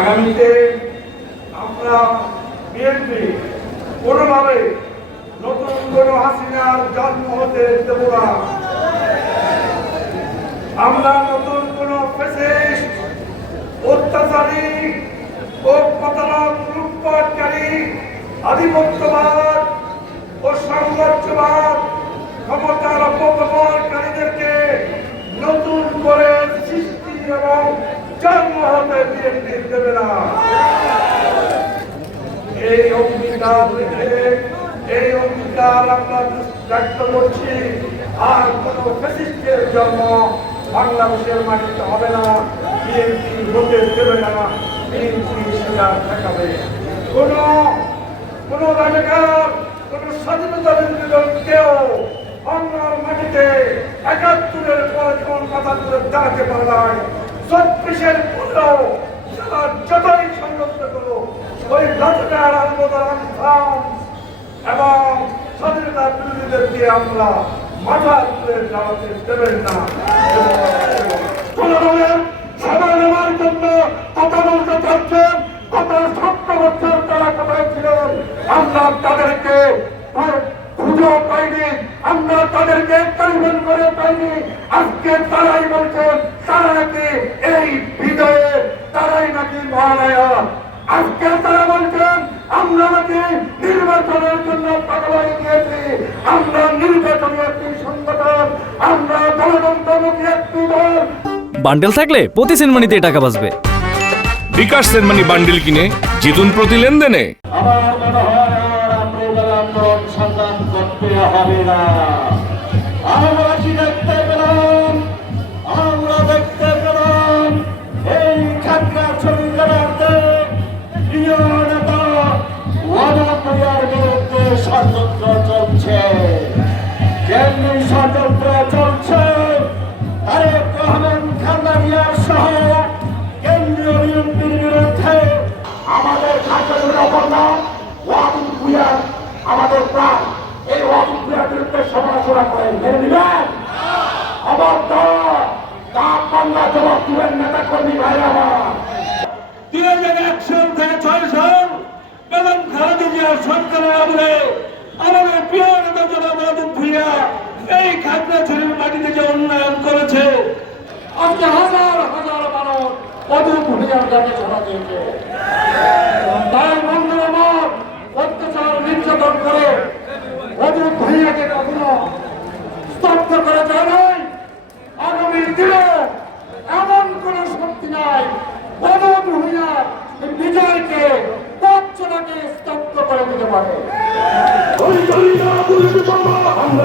আগামীতে আমরা বিএনপি কোনোভাবে নতুন কোনো হাসিনার জন্ম হতে দেব না। আমরা নতুন কোনো ফ্যাসিস্ট, অত্যাচারী ও প্রতারক, লুটপাটকারী, আধিপত্যবাদ ও সাম্রাজ্যবাদ, ক্ষমতার অপব্যবহারকারীদেরকে নতুন করে সৃষ্টি এবং জন্ম হতে বিএনপি দেবে না। এই অঙ্গীকার আমরা ব্যক্ত করছি। আর কোন ফ্যাসিস্টের জন্ম বাংলাদেশের মাটিতে হবে না, বিএনপি হতে দেবে না, বিএনপি সেটা ঠেকাবে। কোন রাজাকার, কোন স্বাধীনতা বিরোধী কেউ বাংলার মাটিতে ৭১-এর পরে যেমন কথা তুলে দাঁড়াতে পারে নাই, ২৪-এর পরেও যারা যতই সংযুক্ত করো ওই রাজাকার এবং স্বাধীনতা বিরোধীদেরকে আমরা মাথা তুলে দাঁড়াতে দেবেন না। সবাই নেওয়ার জন্য কথা বলতে চাচ্ছেন, কত ৭০ বছর তারা কোথায় ছিলেন আমরা তাদেরকে খুঁজেও পাইনি, আমরা তাদেরকে টেলিফোন করে পাইনি। আজকে তারাই বলছেন তারা নাকি এই বিজয়ে তারাই নাকি মহানায়ক। আজকে তারা বলছেন আমরা নাকি নির্বাচনের জন্য পাগল হয়ে গিয়েছি, আমরা নির্বাচনী একটি সংগঠন, আমরা গণতন্ত্রমুখী একটি দল। বান্ডেল থাকলে প্রতি সেনমানিতে টাকা বাঁচবে। বিকাশ সেনমানি বান্ডেল কিনে জিতুন প্রতি লেনদেনে। আমার মনে হয় আর আন্দোলন সংগ্রাম করতে হবে না। আমরা কি দেখতে পেলাম, এই খাদ্য জেলাতে প্রিয় নেতা ওয়াদার বিরুদ্ধে ষড়যন্ত্র চলছে, কেন্দ্রীয় ষড়যন্ত্র চলছে। তারেক রহমান খালেদা সহ কেন্দ্রীয় বিএনপির বিরুদ্ধে। আমাদের খাদ্যের অপর নাম ওয়াদুল ভুঁইয়া, আমাদের প্রাণ। এই ওয়াদুল ভুঁইয়ার বিরুদ্ধে সমালোচনা করেন, মেনে নেবেন? খবরদার, তার বাংলা জবাব দিবেন নেতা কর্মী ভাইরা আমার। ২০০১ সাল থেকে ৬ সাল বেগম খালেদা জিয়ার সরকারের আমলে আমাদের প্রিয় নেতা জনাব ওয়াদুল ভুঁইয়া এই খাগড়াছড়ির মাটিতে যে উন্নয়ন করেছে, আজকে হাজার হাজার মানুষ ওয়াদুল ভুঁইয়ার ডাকে সাড়া দিয়েছে। তাই বন্ধুরা আমার, অত্যাচার নির্যাতন করে ওয়াদুল ভুঁইয়াকে কখনো স্তব্ধ করা যায় নাই। আগামী দিনে এমন কোন শক্তি নাই ওয়াদুল ভুঁইয়ার বিজয়কে, পথচলাকে স্তব্ধ করে দিতে পারে। আমরা